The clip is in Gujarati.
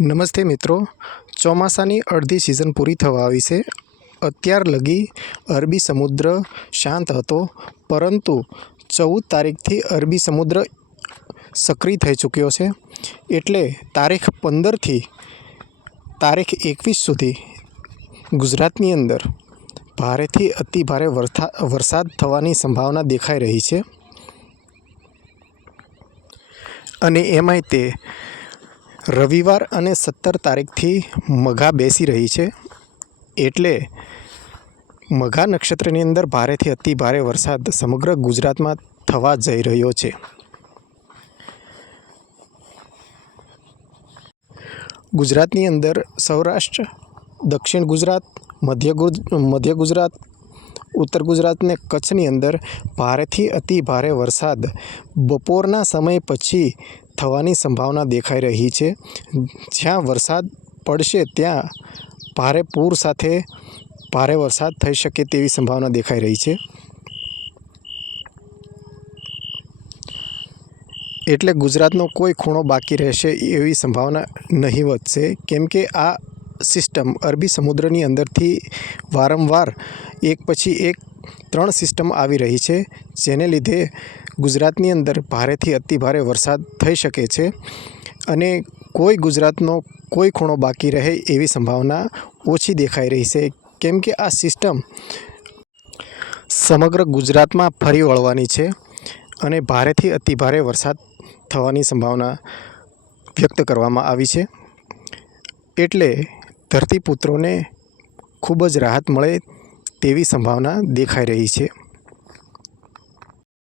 નમસ્તે મિત્રો. ચોમાસાની અડધી સિઝન પૂરી થવા આવી છે. અત્યાર લગી અરબી સમુદ્ર શાંત હતો, પરંતુ ચૌદ તારીખથી અરબી સમુદ્ર સક્રિય થઈ ચૂક્યો છે. એટલે તારીખ પંદરથી તારીખ એકવીસ સુધી ગુજરાતની અંદર ભારેથી અતિ ભારે વરથા, વરસાદ થવાની સંભાવના દેખાઈ રહી છે. અને એમાંય તે રવિવાર અને સત્તર તારીખથી મઘા બેસી રહી છે. એટલે મઘા નક્ષત્રની અંદર ભારેથી અતિ ભારે વરસાદ સમગ્ર ગુજરાતમાં થવા જઈ રહ્યો છે. ગુજરાતની અંદર સૌરાષ્ટ્ર, દક્ષિણ ગુજરાત, મધ્ય મધ્ય ગુજરાત, ઉત્તર ગુજરાતને કચ્છની અંદર ભારેથી અતિ ભારે વરસાદ. બપોરના સમય પછી થવાની સંભાવના દેખાઈ રહી છે. જ્યાં વરસાદ પડશે, ત્યાં ભારે પૂર સાથે ભારે વરસાદ થઈ શકે તેવી સંભાવના દેખાઈ રહી છે. એટલે ગુજરાતનો કોઈ ખૂણો બાકી રહેશે એવી સંભાવના નહીવત છે કેમ કે આ સિસ્ટમ અરબી સમુદ્રની અંદરથી વારંવાર એક પછી એક ત્રણ સિસ્ટમ આવી રહી છે, જેને લીધે ગુજરાતની અંદર ભારેથી અતિ ભારે વરસાદ થઈ શકે છે અને કોઈ ગુજરાતનો કોઈ ખૂણો બાકી રહે એવી સંભાવના ઓછી દેખાઈ રહી છે. કેમ કે આ સિસ્ટમ સમગ્ર ગુજરાતમાં ફરી વળવાની છે અને ભારેથી અતિ ભારે વરસાદ થવાની સંભાવના વ્યક્ત કરવામાં આવી છે. એટલે ધરતીપુત્રોને ખૂબ જ રાહત મળે તેવી સંભાવના દેખાઈ રહી છે.